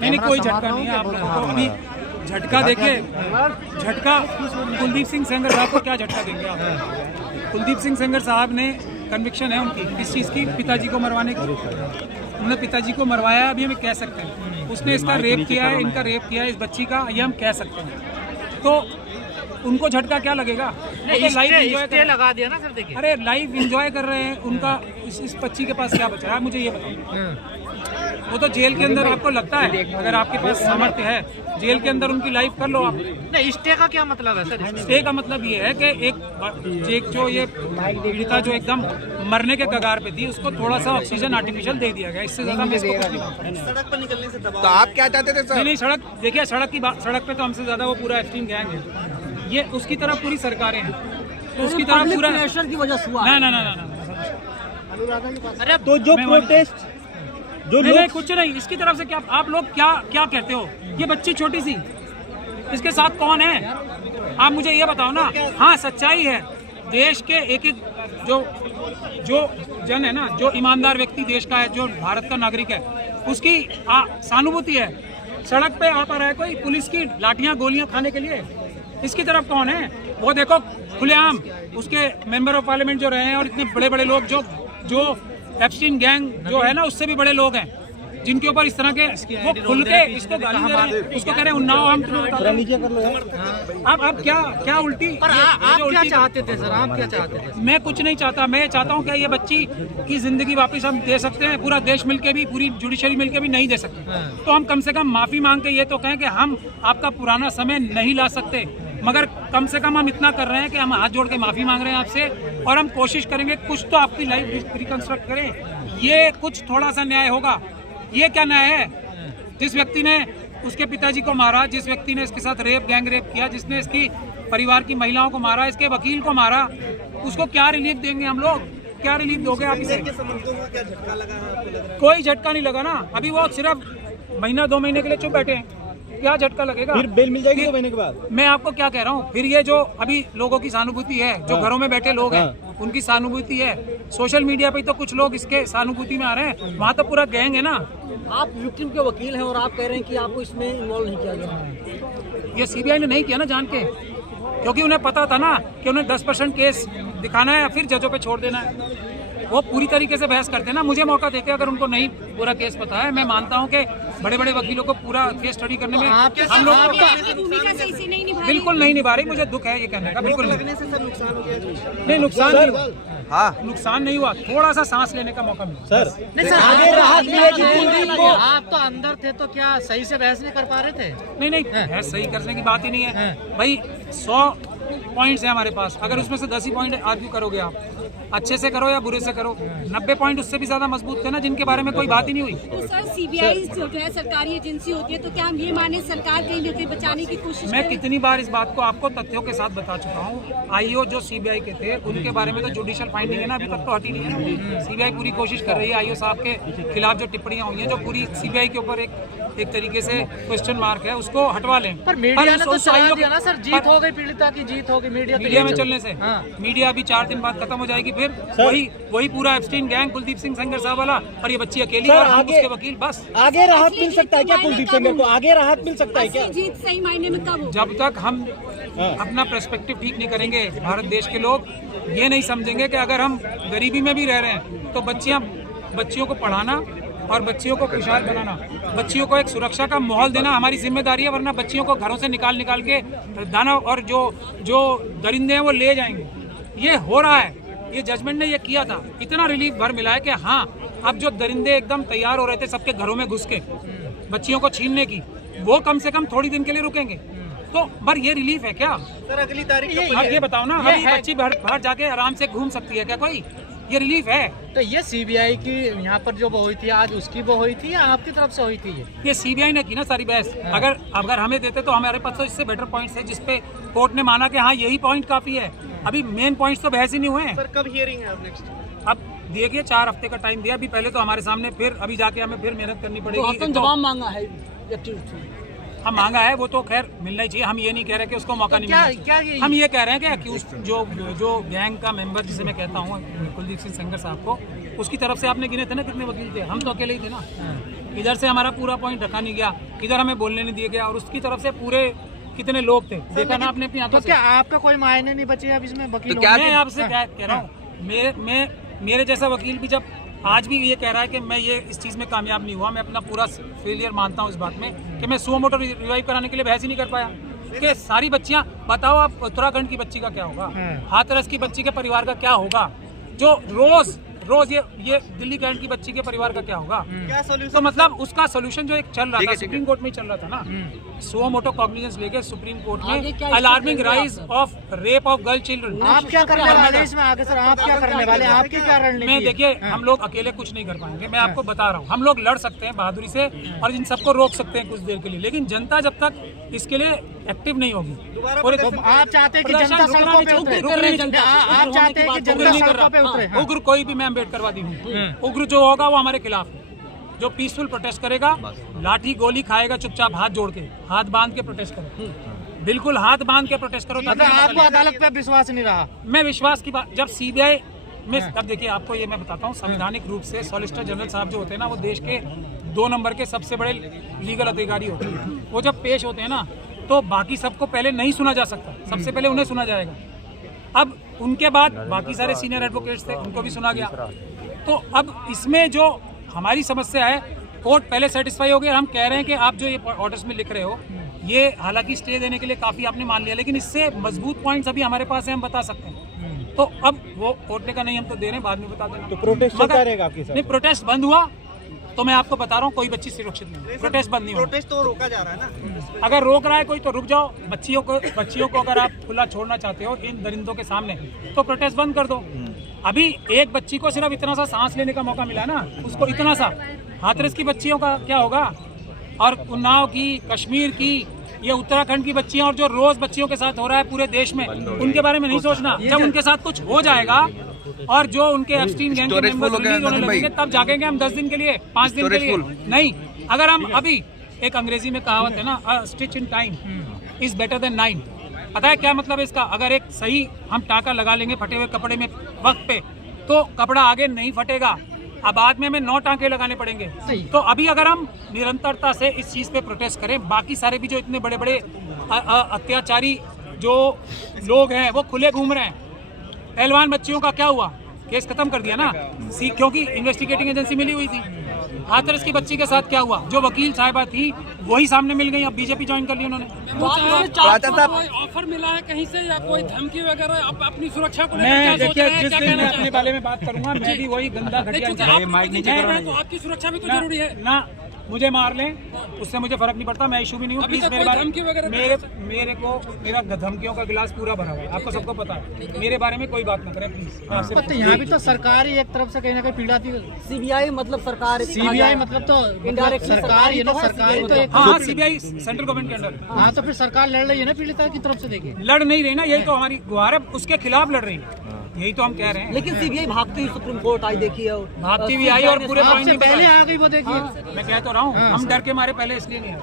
नहीं, कोई झटका नहीं है आप लोगों को। अभी झटका देखिए, झटका कुलदीप सिंह सेंगर साहब को क्या झटका देंगे आप? कुलदीप सिंह सेंगर साहब ने कन्विक्शन है उनकी किस चीज़ की, पिताजी को मरवाने की। उन्होंने पिताजी को मरवाया, अभी हमें कह सकते हैं उसने इसका रेप किया है, इनका रेप किया है इस बच्ची का, ये हम कह सकते हैं। तो उनको झटका क्या लगेगा? तो लाइव एंजॉय लगा दिया ना सर। देखिए, अरे लाइव एंजॉय कर रहे हैं, उनका इस बच्ची के पास क्या बचा है मुझे ये बताओ। वो तो जेल के अंदर, आपको लगता है अगर आपके पास सामर्थ्य है जेल के अंदर उनकी लाइफ कर लो आप। नहीं, स्टे का क्या मतलब है सर? स्टे का मतलब ये है कि एक जो ये पीड़िता जो एकदम मरने के कगार पे थी उसको थोड़ा सा ऑक्सीजन आर्टिफिशियल दे दिया गया, इससे ज्यादा मैं इसको कुछ नहीं मानता। सड़क पर निकलने से दबाव। तो आप क्या चाहते थे सर? नहीं, सड़क देखिए, सड़क पे तो हमसे ज्यादा वो पूरा एप्स्टीन गैंग है, ये उसकी तरफ पूरी सरकारें हैं, तो उसकी तरफ पूरा प्रेशर की वजह से हुआ। ना। अरे तो जो प्रोटेस्ट नहीं, कुछ नहीं, इसकी तरफ से क्या आप लोग क्या कहते हो? ये बच्ची छोटी सी, इसके साथ कौन है आप मुझे ये बताओ ना। हाँ, सच्चाई है, देश के एक जो जन है ना, जो ईमानदार व्यक्ति देश का है, जो भारत का नागरिक है, उसकी सहानुभूति है। सड़क पे आ रहा है कोई पुलिस की लाठियां गोलियां खाने के लिए, इसकी तरफ कौन है? वो देखो खुलेआम उसके मेंबर ऑफ पार्लियामेंट जो रहे हैं और इतने बड़े बड़े लोग जो एप्स्टीन गैंग जो है ना, उससे भी बड़े लोग हैं जिनके ऊपर इस तरह के वो खुल के इसको गाली दे रहे हैं, उसको कह रहे हैं उन्नाव। हम आप क्या उल्टी? पर आप क्या चाहते थे सर? आप क्या चाहते थे? मैं कुछ नहीं चाहता, मैं चाहता हूँ कि ये बच्ची की जिंदगी वापस हम दे सकते हैं, पूरा देश मिलके भी, पूरी जुडिशरी मिलके भी नहीं दे सकते, तो हम कम से कम माफी मांग के ये तो कहें कि हम आपका पुराना समय नहीं ला सकते, मगर कम से कम हम इतना कर रहे हैं कि हम हाथ जोड़ के माफी मांग रहे हैं आपसे, और हम कोशिश करेंगे कुछ तो आपकी लाइफ रिकंस्ट्रक्ट करें। ये कुछ थोड़ा सा न्याय होगा। ये क्या न्याय है? जिस व्यक्ति ने उसके पिताजी को मारा, जिस व्यक्ति ने इसके साथ गैंग रेप किया, जिसने इसकी परिवार की महिलाओं को मारा, इसके वकील को मारा, उसको क्या रिलीफ देंगे हम लोग? क्या रिलीफ दोगे आप इसे? कोई झटका नहीं लगा ना, अभी वो सिर्फ महीना 2 महीने के लिए चुप बैठे हैं, क्या झटका लगेगा? फिर बेल मिल जाएगी 2 महीने के बाद। मैं आपको क्या कह रहा हूँ, फिर ये जो अभी लोगों की सहानुभूति है, जो घरों में बैठे लोग हैं उनकी सहानुभूति है, सोशल मीडिया पे तो कुछ लोग इसके सहानुभूति में आ रहे हैं, वहाँ तो पूरा गैंग है ना। आप विक्टिम के वकील हैं और आप कह रहे हैं कि आपको इसमें इन्वॉल्व नहीं किया गया। ये सीबीआई ने नहीं किया ना जान के, क्योंकि उन्हें पता था ना कि उन्हें 10% केस दिखाना है या फिर जजों पे छोड़ देना है। वो पूरी तरीके से बहस करते हैं ना, मुझे मौका देते अगर उनको नहीं पूरा केस पता है। मैं मानता हूँ कि बड़े बड़े वकीलों को पूरा केस स्टडी करने में हम लोग बिल्कुल नहीं निभा रही। मुझे दुख है ये कहने का, बिल्कुल नहीं, नुकसान नहीं हुआ। हाँ, नुकसान नहीं हुआ, थोड़ा सा सांस लेने का मौका मिला सर। नहीं सर, आगे राहत मिलेगी। आप तो अंदर थे तो क्या सही से बहस नहीं कर पा रहे थे? नहीं, बहस सही करने की बात ही नहीं है भाई। 100 पॉइंट्स है हमारे पास, अगर उसमें से 10 ही पॉइंट आर्ग्यू करोगे आप, अच्छे से करो या बुरे से करो, 90 पॉइंट उससे भी ज्यादा मजबूत थे ना, जिनके बारे में कोई बात ही नहीं हुई। तो सर सीबीआई जो है सरकारी एजेंसी होती है, तो क्या हम ये माने सरकार कहीं न कहीं बचाने की कोशिश? मैं कितनी बार इस बात को आपको तथ्यों के साथ बता चुका हूँ। आईओ जो सीबीआई के थे उनके बारे में तो जुडिशियल फाइंडिंग है ना, अभी तक तो हटी नहीं है। सीबीआई पूरी कोशिश कर रही है आईओ साहब के खिलाफ जो टिप्पणियां हुई हैं, जो पूरी सीबीआई के ऊपर एक तरीके से क्वेश्चन मार्क है, उसको हटवा लें। पर मीडिया ने तो सलाह दिया ना सर, जीत हो गई, पीड़िता की जीत हो गई मीडिया में चलने से। मीडिया अभी 4 दिन बाद खत्म हो जाएगी, फिर वही पूरा एप्स्टीन गैंग, कुलदीप सिंह सेंगर साहब वाला, और ये बच्ची अकेली और हम उसके वकील। बस आगे राहत मिल सकता है क्या कुलदीप सेंगर को? आगे राहत मिल सकता है क्या? जीत सही मायने में कब? जब तक हम अपना पर्सपेक्टिव ठीक नहीं करेंगे, भारत देश के लोग ये नहीं समझेंगे कि अगर हम गरीबी में भी रह रहे हैं तो बच्चियों को पढ़ाना और बच्चियों को खुशहाल बनाना, बच्चियों को एक सुरक्षा का माहौल देना हमारी जिम्मेदारी है, वरना बच्चियों को घरों से निकाल के दाना और जो दरिंदे हैं वो ले जाएंगे। ये हो रहा है, ये जजमेंट ने ये किया था। इतना रिलीफ भर मिला है कि हाँ, अब जो दरिंदे एकदम तैयार हो रहे थे सबके घरों में घुस के बच्चियों को छीनने की, वो कम से कम थोड़ी दिन के लिए रुकेंगे। तो पर ये रिलीफ है क्या सर? अगली तारीख आप ये बताओ ना, अभी बच्ची बाहर जाके आराम से घूम सकती है क्या कोई? ये रिलीफ है? तो ये सीबीआई की यहाँ पर जो वो हुई थी आज, उसकी वो हुई थी या आपकी तरफ से हुई थी? ये सीबीआई ने की ना सारी बहस। अगर हमें देते तो हमारे पास तो इससे बेटर पॉइंट्स है, जिसपे कोर्ट ने माना कि हाँ यही पॉइंट काफी है। अभी मेन पॉइंट्स तो बहस ही नहीं हुए हैं। सर कब हियरिंग है अब नेक्स्ट? अब देखिए 4 हफ्ते का टाइम दिया, अभी पहले तो हमारे सामने, फिर अभी जाके हमें फिर मेहनत करनी पड़ेगी। तो जवाब मांगा है, हम मांगा है, वो तो खैर मिलना ही चाहिए। हम ये नहीं कह रहे कि उसको मौका नहीं मिलना चाहिए। हम ये कह रहे हैं कि जो गैंग का मेंबर जिसे मैं कहता हूँ कुलदीप सिंह सेंगर साहब को, उसकी तरफ से आपने गिने थे ना कितने वकील थे, हम तो अकेले ही थे ना। इधर से हमारा पूरा पॉइंट रखा नहीं गया, इधर हमें बोलने नहीं दिया गया, और उसकी तरफ से पूरे कितने लोग थे, देखा ना आपने अपनी आंखों तो से। क्या आपका कोई मायने नहीं बचे अब इसमें वकील? मैं आपसे कह रहा हूँ, मेरे जैसा वकील भी जब आज भी ये कह रहा है कि मैं ये इस चीज़ में कामयाब नहीं हुआ, मैं अपना पूरा फेलियर मानता हूँ इस बात में कि मैं सुओ मोटो रिवाइव कराने के लिए बहस ही नहीं कर पाया कि सारी बच्चियाँ, बताओ आप उत्तराखंड की बच्ची का क्या होगा, हाथरस की बच्ची के परिवार का क्या होगा, जो रोज ये दिल्ली कैंट की बच्ची के परिवार का क्या होगा। क्या सोल्यूशन? तो मतलब उसका सोल्यूशन जो एक चल रहा था सुप्रीम कोर्ट में ही चल रहा था ना, सुओ मोटो कॉग्निजेंस लेके सुप्रीम कोर्ट में alarming rise of rape of girl children. आप क्या करने वाले हैं इसमें आगे सर? आप क्या करने वाले हैं? आपकी क्या रणनीति मैं है? देखिए, हम लोग अकेले कुछ नहीं कर पाएंगे, मैं आपको बता रहा हूँ। हम लोग लड़ सकते हैं बहादुरी से और इन सबको रोक सकते हैं कुछ देर के लिए, लेकिन जनता जब तक इसके लिए एक्टिव नहीं होगी, और तो आप चाहते हैं कि जनता सड़कों पे उतरे? आप चाहते हैं कि जनता सड़कों पे उतरे? उग्र कोई भी मैं अम्बेडकरवादी हूँ, उग्र जो होगा वो हमारे खिलाफ है। जो पीसफुल प्रोटेस्ट करेगा, लाठी गोली खाएगा चुपचाप हाथ जोड़ के, हाथ बांध के प्रोटेस्ट करो, बिल्कुल हाथ बांध के प्रोटेस्ट करो। मतलब आपको अदालत पे विश्वास नहीं रहा? मैं विश्वास की बात, जब सीबीआई में, अब देखिए आपको ये मैं बताता हूँ, संवैधानिक रूप से सॉलिसिटर जनरल साहब जो होते हैं ना, वो देश के 2 नंबर के सबसे बड़े लीगल अधिकारी होते हैं। वो जब पेश होते हैं ना, तो बाकी सबको पहले नहीं सुना जा सकता, सबसे पहले उन्हें सुना जाएगा। अब उनके बाद बाकी सारे सीनियर एडवोकेट्स थे, उनको भी सुना गया। तो अब इसमें जो हमारी समस्या है, कोर्ट पहले सेटिस्फाई हो गया। हम कह रहे हैं कि आप जो ये ऑर्डर्स में लिख रहे हो, ये हालांकि स्टे देने के लिए काफ़ी आपने मान लिया, लेकिन इससे मजबूत पॉइंट्स अभी हमारे पास है, हम बता सकते हैं। तो अब वो कोर्ट ने कहा नहीं हम तो दे रहे हैं, बाद में बता देना। तो प्रोटेस्ट चलता रहेगा आपके साथ? नहीं, प्रोटेस्ट बंद हुआ तो मैं आपको बता रहा हूँ, कोई बच्ची सुरक्षित नहीं, प्रोटेस्ट बंद नहीं हुआ। प्रोटेस्ट तो रोका जा रहा है ना? अगर रोक रहा है कोई तो रुक जाओ। बच्चियों को अगर आप खुला छोड़ना चाहते हो इन दरिंदों के सामने, तो प्रोटेस्ट बंद कर दो। अभी एक बच्ची को सिर्फ इतना सा सांस लेने का मौका मिला ना, उसको इतना सा। हाथरस की बच्चियों का क्या होगा, और उन्नाव की, कश्मीर की, ये उत्तराखंड की बच्चियां, और जो रोज बच्चियों के साथ हो रहा है पूरे देश में, उनके बारे में नहीं सोचना। जब उनके साथ कुछ हो जाएगा और जो उनके एब्स्टीन गैंग के मेंबर्स रिलीज होने लगेंगे, तब जागेंगे हम 10 दिन के लिए, 5 दिन के लिए नहीं। अगर हम अभी, एक अंग्रेजी में कहावत है ना, अ stitch in time is better than 9। पता है क्या मतलब है इसका? अगर एक सही हम टाका लगा लेंगे फटे हुए कपड़े में वक्त पे, तो कपड़ा आगे नहीं फटेगा। अब बाद में हमें 9 टांके लगाने पड़ेंगे। तो अभी अगर हम निरंतरता से इस चीज़ पे प्रोटेस्ट करें, बाकी सारे भी जो इतने बड़े बड़े अत्याचारी जो लोग हैं वो खुले घूम रहे हैं। पहलवान बच्चियों का क्या हुआ? केस खत्म कर दिया ना, क्योंकि इन्वेस्टिगेटिंग एजेंसी मिली हुई थी। हाथरस की बच्ची के साथ क्या हुआ? जो वकील साहिबा थी वही सामने मिल गई, अब बीजेपी ज्वाइन कर ली उन्होंने। ऑफर मिला है कहीं से या कोई धमकी वगैरह अपनी सुरक्षा को मैं देखिए, जिस दिन मैं अपने बारे में बात करूंगा, मैं भी वही गंदा घटिया, तो आपकी सुरक्षा भी तो जरूरी है ना। मुझे मार लें उससे मुझे फर्क नहीं पड़ता, मैं इशू भी नहीं हूँ। प्लीज मेरे बारे में, मेरा धमकियों का गिलास पूरा भरा हुआ है, आपको सबको पता है। मेरे बारे में कोई बात ना करें प्लीज। तो यहाँ भी तो सरकार ही एक तरफ से कहीं ना कहीं पीड़ा थी। सीबीआई मतलब सरकार, सीबीआई मतलब तो इनडायरेक्ट सरकार ही ना, सरकार ही तो एक। हाँ, सीबीआई सेंट्रल गवर्नमेंट के अंडर। हाँ, तो फिर सरकार लड़ रही है ना पीड़िता की तरफ से? देखिए, लड़ नहीं रही ना, यही तो हमारी गुहार है, उसके खिलाफ लड़ रही है, यही तो हम कह रहे हैं। लेकिन सीबीआई भागती हुई सुप्रीम कोर्ट आई, देखिए, भागती हुई आई और पूरे पॉइंट नहीं पहले बताए। आ गई वो, देखिए। मैं कह तो रहा हूँ, हम डर के मारे पहले इसलिए नहीं आए।